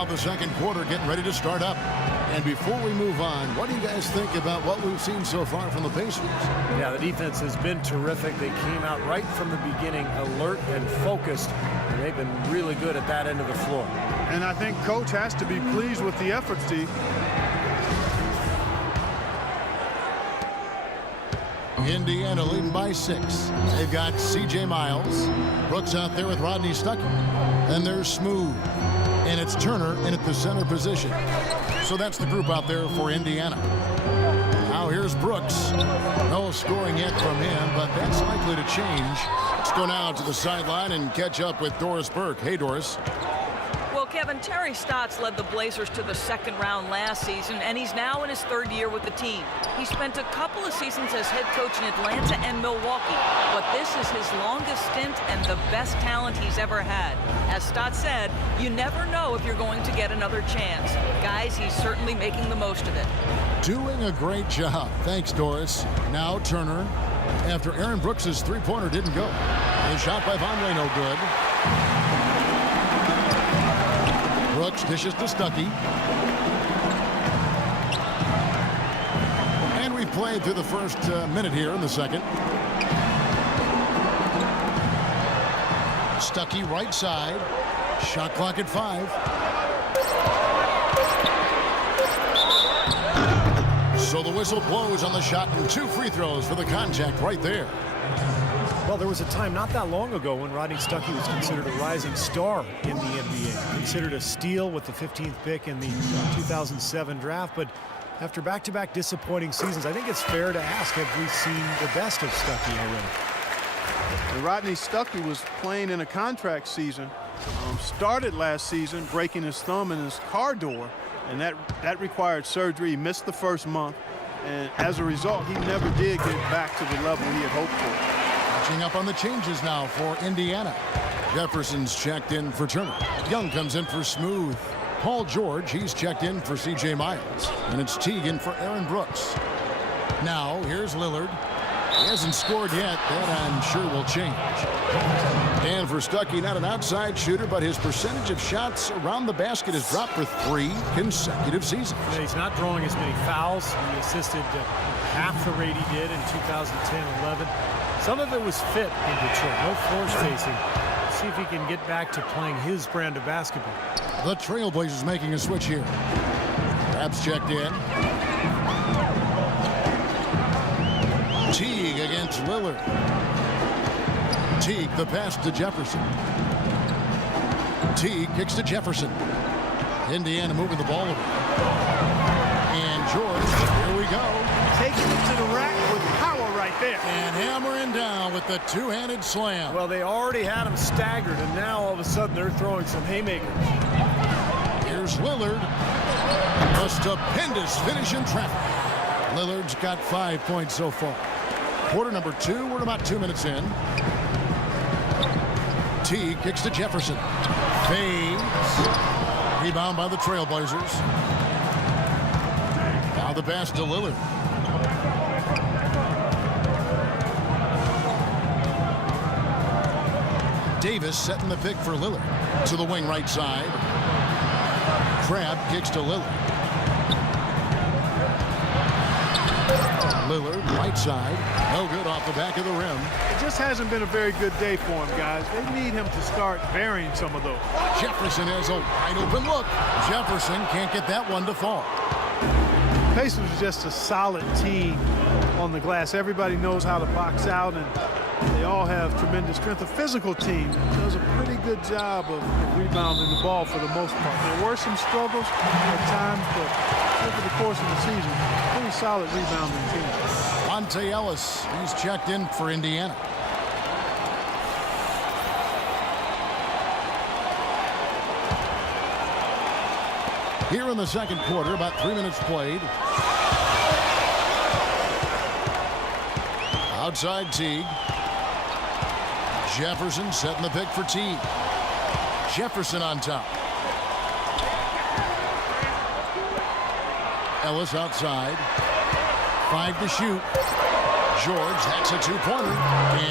Now the second quarter getting ready to start up. And before we move on, what do you guys think about what we've seen so far from the Pacers? Yeah, the defense has been terrific. They came out right from the beginning, alert and focused. And they've been really good at that end of the floor. And I think Coach has to be pleased with the effort, Steve. Indiana leading by 6. They've got C.J. Miles. Brooks out there with Rodney Stuckey. Then there's Smooth. And it's Turner in at the center position. So that's the group out there for Indiana. Now here's Brooks. No scoring yet from him, but that's likely to change. Let's go now to the sideline and catch up with Doris Burke. Hey, Doris. Well, Kevin, Terry Stotts led the Blazers to the second round last season, and he's now in his third year with the team. He spent a couple of seasons as head coach in Atlanta and Milwaukee, but this is his longest stint and the best talent he's ever had. As Stotts said, you never know if you're going to get another chance. Guys, he's certainly making the most of it. Doing a great job. Thanks, Doris. Now Turner, after Aaron Brooks' three-pointer didn't go. The shot by Vonleh no good. Brooks dishes to Stuckey. And we've played through the first minute here in the second. Stuckey right side. Shot clock at 5. So the whistle blows on the shot and 2 free throws for the contact right there. Well, there was a time not that long ago when Rodney Stuckey was considered a rising star in the NBA. Considered a steal with the 15th pick in the 2007 draft. But after back-to-back disappointing seasons, I think it's fair to ask, have we seen the best of Stuckey already? And Rodney Stuckey was playing in a contract season. Started last season breaking his thumb in his car door. And that required surgery. He missed the first month. And as a result, he never did get back to the level he had hoped for. Catching up on the changes now for Indiana. Jefferson's checked in for Turner. Young comes in for Smooth. Paul George, he's checked in for C.J. Miles. And it's Teagan for Aaron Brooks. Now, here's LiLard. He hasn't scored yet. That, I'm sure, will change. And for Stuckey, not an outside shooter, but his percentage of shots around the basket has dropped for 3 consecutive seasons. Yeah, he's not drawing as many fouls. He assisted half the rate he did in 2010-11. Some of it was fit in Detroit. No floor spacing. See if he can get back to playing his brand of basketball. The Trailblazers making a switch here. Raps checked in. Teague against LiLard. Teague, the pass to Jefferson. Teague kicks to Jefferson. Indiana moving the ball over. And George, here we go. Taking it to the rack with power right there. And hammering down with the two-handed slam. Well, they already had him staggered, and now all of a sudden they're throwing some haymakers. Here's LiLard. A stupendous finish in traffic. LiLard's got 5 points so far. Quarter number 2, we're about 2 minutes in. Teague kicks to Jefferson. Fades. Rebound by the Trailblazers. Now the pass to LiLard. Davis setting the pick for LiLard. To the wing right side. Crabbe kicks to LiLard. LiLard, right side. No good off the back of the rim. It just hasn't been a very good day for him, guys. They need him to start burying some of those. Jefferson has a wide open look. Jefferson can't get that one to fall. Pacers are just a solid team on the glass. Everybody knows how to box out, and they all have tremendous strength. A physical team does a pretty good job of rebounding the ball for the most part. There were some struggles at times, but over the course of the season, pretty solid rebounding team. Monte Ellis, he's checked in for Indiana. Here in the second quarter, about 3 minutes played. Outside Teague. Jefferson setting the pick for Teague. Jefferson on top. Ellis outside. 5 to shoot. George, that's a 2-pointer.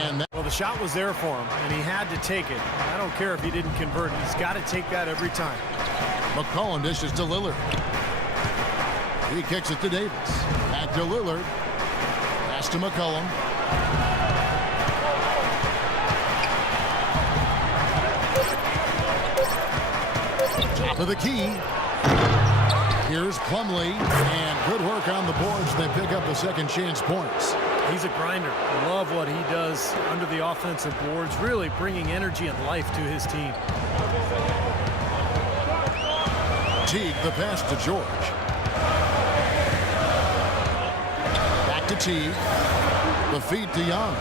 And Well, the shot was there for him, and he had to take it. I don't care if he didn't convert. He's got to take that every time. McCollum dishes to LiLard. He kicks it to Davis. Back to LiLard. Pass to McCollum. Top of the key. Here's Plumlee, and good work on the boards. They pick up the second chance points. He's a grinder. Love what he does under the offensive boards, really bringing energy and life to his team. Teague, the pass to George. Back to Teague. The feed to Young.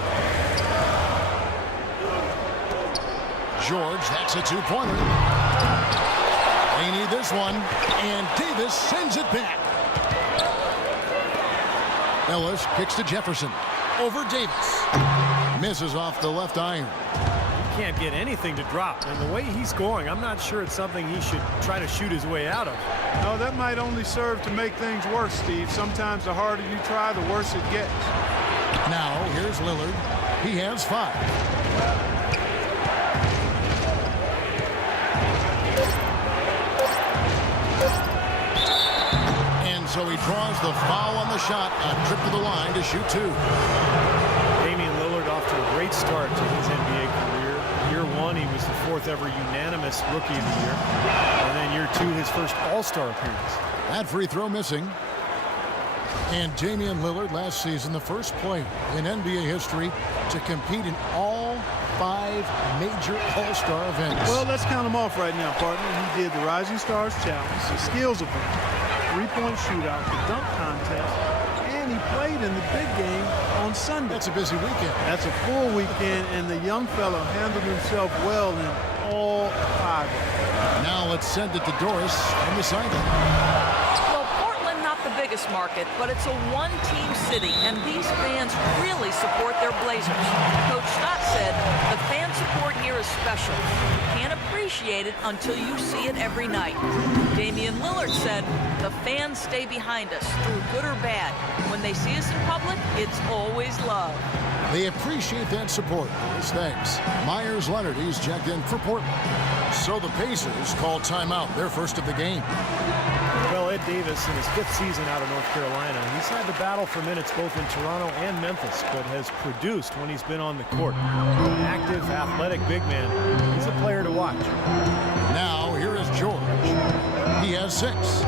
George, that's a two-pointer. They need this one, and Davis sends it back. Ellis kicks to Jefferson. Over Davis. Misses off the left iron. He can't get anything to drop, and the way he's scoring, I'm not sure it's something he should try to shoot his way out of. No, that might only serve to make things worse, Steve. Sometimes the harder you try, the worse it gets. Now, here's LiLard. He has 5. So he draws the foul on the shot, a trip to the line to shoot 2. Damian Lillard off to a great start to his NBA career. Year 1, he was the 4th ever unanimous Rookie of the Year. And then year 2, his first All-Star appearance. That free throw missing. And Damian Lillard last season, the first player in NBA history to compete in all 5 major All-Star events. Well, let's count them off right now, partner. He did the Rising Stars Challenge, the Skills event, 3-point shootout, the dunk contest, and he played in the big game on Sunday. That's a busy weekend. That's a full weekend, and the young fellow handled himself well in all 5 of them. Now let's send it to Doris on the sideline. Well, Portland, not the biggest market, but it's a one-team city, and these fans really support their Blazers. Coach Stott said the fan support here is special. You can't appreciate it until you see it every night. Damian Lillard said the fans stay behind us through good or bad. When they see us in public, it's always love. They appreciate that support. Doris, thanks. Myers Leonard, he's checked in for Portland. So the Pacers call timeout, their first of the game. Well, Ed Davis, in his 5th season out of North Carolina, he's had to battle for minutes both in Toronto and Memphis, but has produced when he's been on the court. An active, athletic big man. He's a player to watch. Now, here is George. He has 6.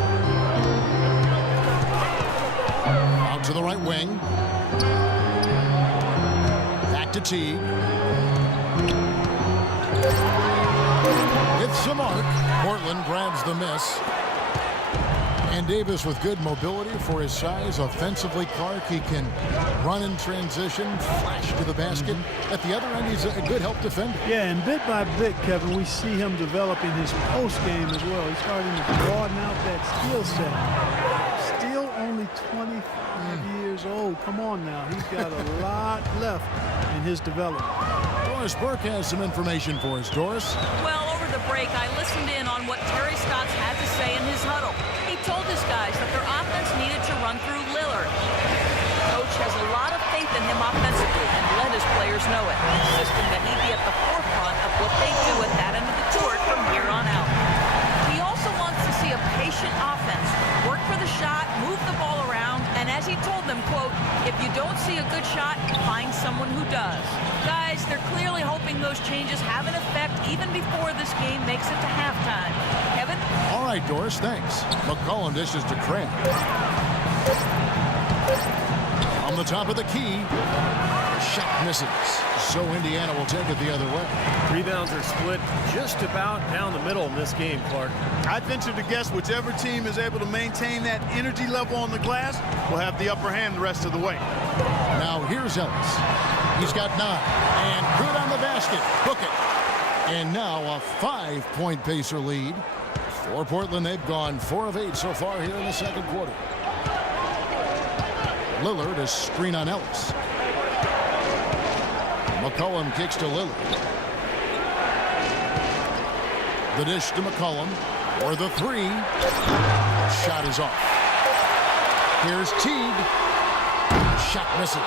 Out to the right wing. Back to Teague. It's the mark. Portland grabs the miss. And Davis with good mobility for his size. Offensively, Clark, he can run in transition, flash to the basket. At the other end, he's a good help defender. Yeah, and bit by bit, Kevin, we see him developing his post game as well. He's starting to broaden out that skill set. Still only 25 years old. Come on now. He's got a lot left in his development. Doris Burke has some information for us. Doris? Well, over the break, I listened in on what Terry Stotts had to say in his huddle. He told his guys that their offense needed to run through LiLard. Coach has a lot of faith in him offensively and let his players know it, insisting that he be at the forefront of what they do at that end of the court from here on out. He also wants to see a patient offense, work for the shot, move the ball around, and as he told them, quote, if you don't see a good shot, find someone who does. Guys, they're clearly hoping those changes have an effect even before this game makes it to halftime. Kevin? All right, Doris, thanks. McCollum dishes to Craig. On the top of the key. Shot misses. So Indiana will take it the other way. Rebounds are split just about down the middle in this game, Clark. I'd venture to guess whichever team is able to maintain that energy level on the glass will have the upper hand the rest of the way. Now here's Ellis. He's got 9. And good on the basket. Book it. And now a 5-point Pacer lead. For Portland, they've gone 4 of 8 so far here in the second quarter. LiLard, a screen on Ellis. McCollum kicks to LiLard. The dish to McCollum. Or the 3. Shot is off. Here's Teague. Shot misses.